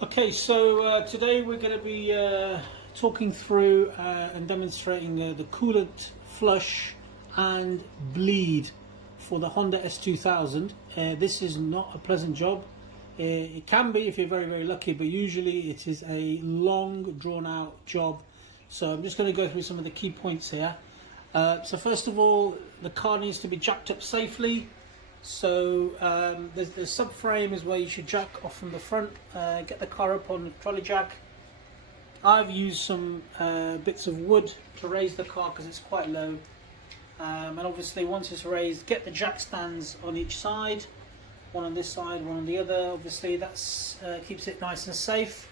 Okay, so today we're going to be talking through and demonstrating the coolant flush and bleed for the Honda S2000. This is not a pleasant job. It can be if you're very lucky, but usually it is a long drawn out job. So I'm just going to go through some of the key points here. So first of all, the car needs to be jacked up safely. So the subframe is where you should jack off from the front, get the car up on the trolley jack. I've used some bits of wood to raise the car because it's quite low, and obviously once it's raised, get the jack stands on each side, one on this side, one on the other. Obviously that's keeps it nice and safe,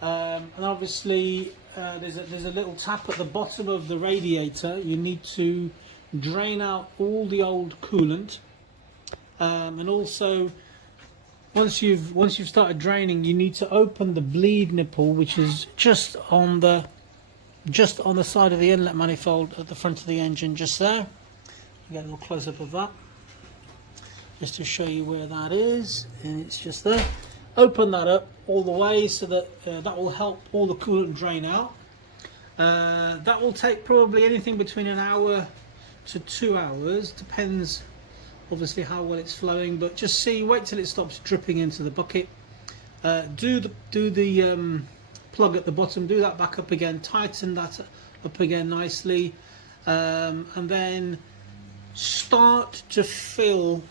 and obviously there's a little tap at the bottom of the radiator. You need to drain out all the old coolant. And also, once you've started draining, you need to open the bleed nipple, which is just on the side of the inlet manifold at the front of the engine, just there. Get a little close up of that, just to show you where that is, and it's just there. Open that up all the way so that that will help all the coolant drain out. That will take probably anything between an hour to 2 hours, depends obviously how well it's flowing, but just wait till it stops dripping into the bucket. Do the plug at the bottom, do that back up again, tighten that up again nicely, and then start to fill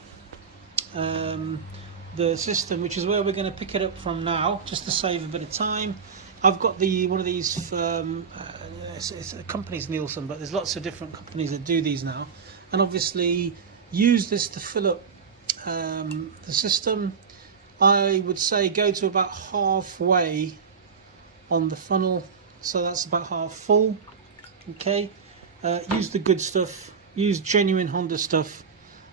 the system, which is where we're going to pick it up from now, just to save a bit of time. I've got one of these it's a company's Nielsen, but there's lots of different companies that do these now, and obviously use this to fill up the system. I would say go to about halfway on the funnel, so that's about half full. Okay, use the good stuff, use genuine Honda stuff,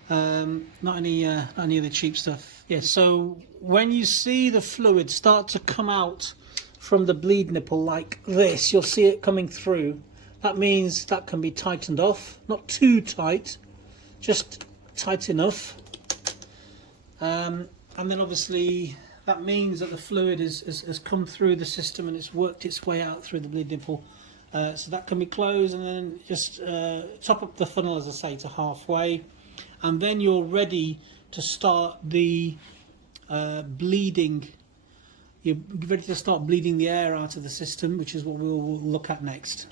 not any of the cheap stuff. Yeah, so when you see the fluid start to come out from the bleed nipple like this, you'll see it coming through. That means that can be tightened off, not too tight, just tight enough, and then obviously that means that the fluid has come through the system and it's worked its way out through the bleed nipple, so that can be closed, and then just top up the funnel, as I say, to halfway, and then you're ready to start the bleeding. You're ready to start bleeding the air out of the system, which is what we'll look at next.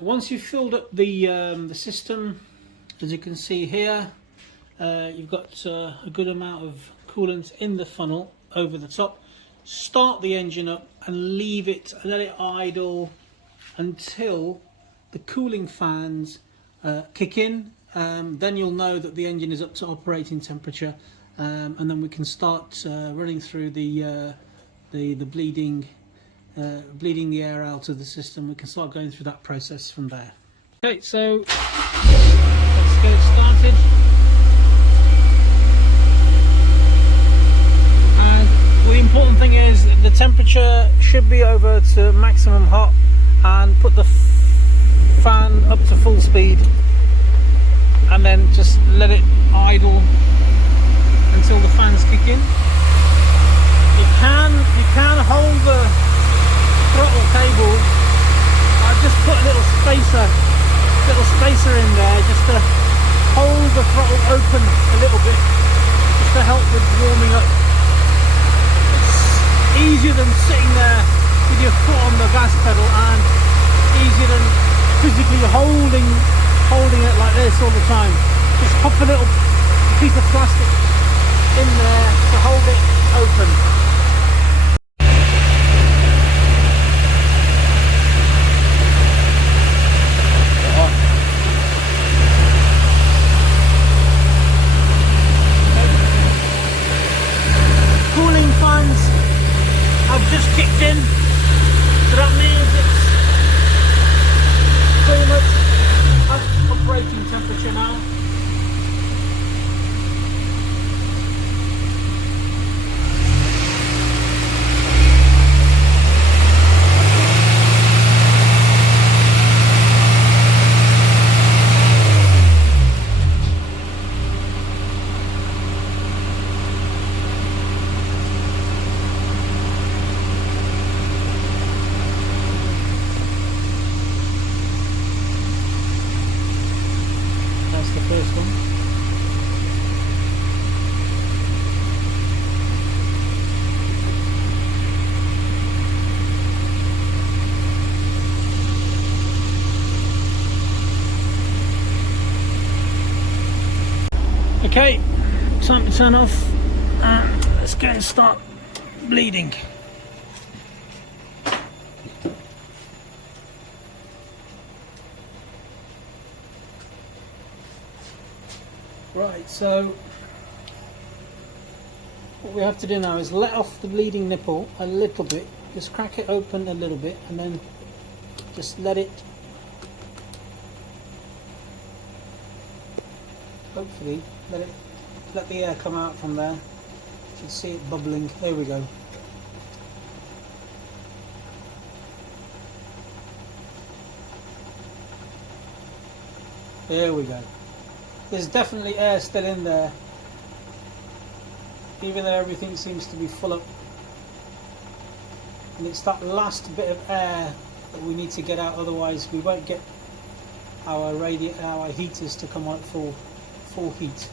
Once you've filled up the system, as you can see here, you've got a good amount of coolant in the funnel over the top. Start the engine up and leave it, let it idle until the cooling fans kick in. Then you'll know that the engine is up to operating temperature, and then we can start running through the bleeding the air out of the system. We can start going through that process from there. Okay, so let's get it started. And the important thing is the temperature should be over to maximum hot, and put the fan up to full speed, and then just let it idle until the fans kick in. You can hold the throttle cable. I've just put a little spacer in there just to hold the throttle open a little bit, just to help with warming up. It's easier than sitting there with your foot on the gas pedal, and easier than physically holding it like this all the time. Just pop a little piece of plastic in there to hold it open. I've just kicked in, so that means it's pretty much at operating temperature now. Okay, time to turn off and let's go and start bleeding. Right, so what we have to do now is let off the bleeding nipple a little bit, just crack it open a little bit and then just let it, hopefully let the air come out from there. You should see it bubbling. There we go. There we go. There's definitely air still in there, even though everything seems to be full up. And it's that last bit of air that we need to get out, otherwise we won't get our heaters to come out full heat.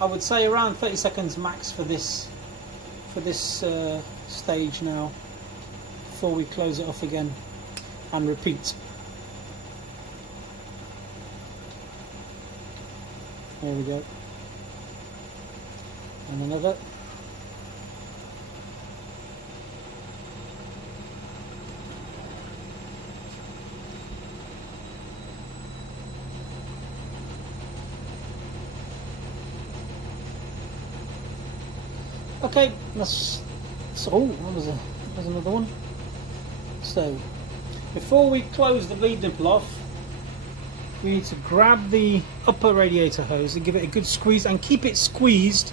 I would say around 30 seconds max for this stage now, before we close it off again and repeat. There we go. And another. Okay, that's oh, that was another one. So before we close the bleed nipple off, we need to grab the upper radiator hose and give it a good squeeze, and keep it squeezed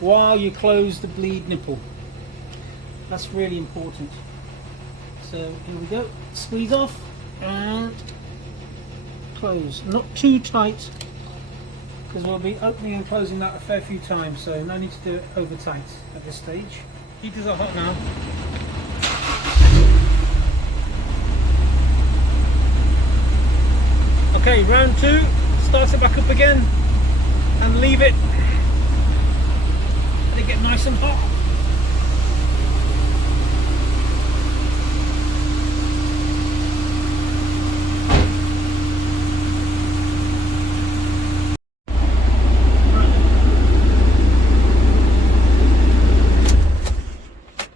while you close the bleed nipple. That's really important. So here we go, squeeze off and close. Not too tight, because we'll be opening and closing that a fair few times, so no need to do it over tight at this stage. Heaters are hot now. Okay, round 2, start it back up again and leave it. Let it get nice and hot.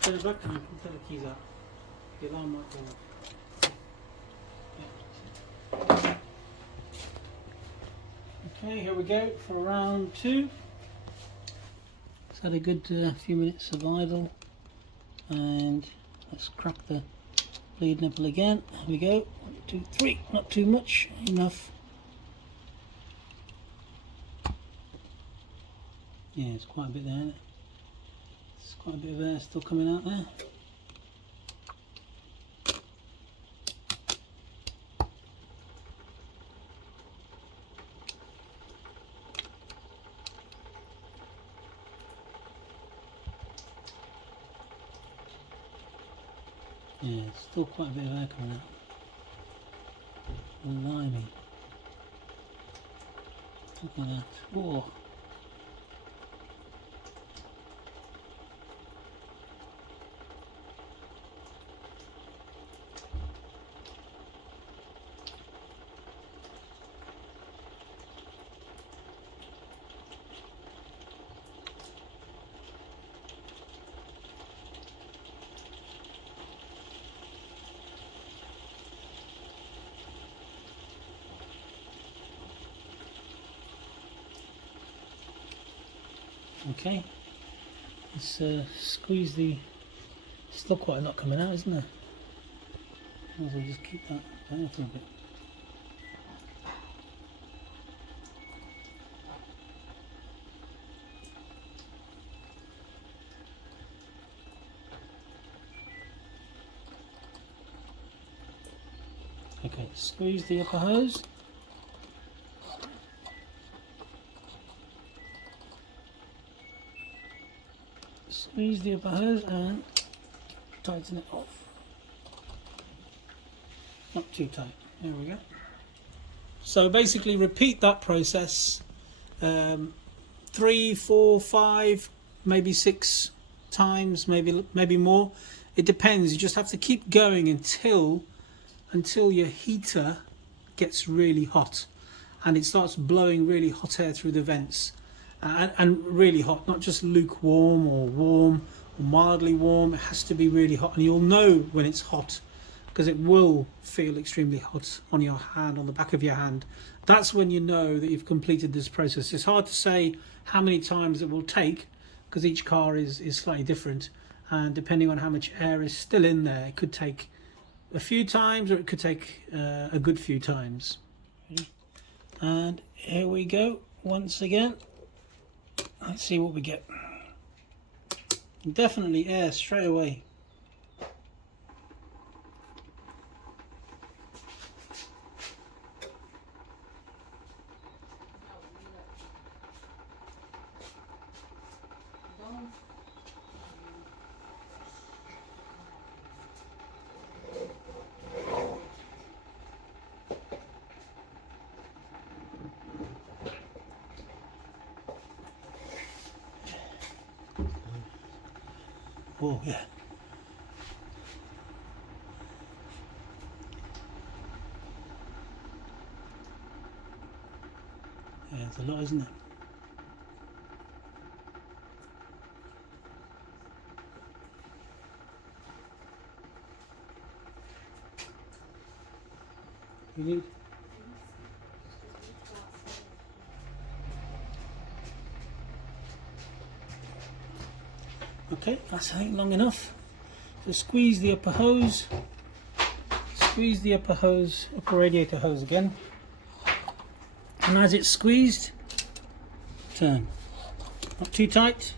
Turn it back and turn the keys out. The alarm might go off. Okay, here we go for round 2. It's had a good few minutes of idle, and let's crack the bleed nipple again. Here we go. 1, 2, 3. Not too much, enough. Yeah, it's quite a bit there, isn't it? There's quite a bit of air still coming out there. Yeah, it's still quite a bit of air coming out. Blimey. Look at that. Whoa. Okay, let's squeeze the. Still quite a lot coming out, isn't there? Might as well just keep that there for a bit. Okay, squeeze the upper hose. Squeeze the upper hose and tighten it off. Not too tight. There we go. So basically repeat that process 3, 4, 5, maybe 6 times, maybe more. It depends. You just have to keep going until your heater gets really hot. and it starts blowing really hot air through the vents, and really hot, not just lukewarm or warm or mildly warm. It has to be really hot, and you'll know when it's hot because it will feel extremely hot on your hand, on the back of your hand. That's when you know that you've completed this process. It's hard to say how many times it will take because each car is slightly different, and depending on how much air is still in there, it could take a few times or it could take a good few times. And here we go once again. Let's see what we get. Definitely air straight away. Oh yeah. Yeah, it's a lot, isn't it? You need. Okay, that's I think long enough. So squeeze the upper hose. Squeeze the upper hose, upper radiator hose again. And as it's squeezed, turn. Not too tight.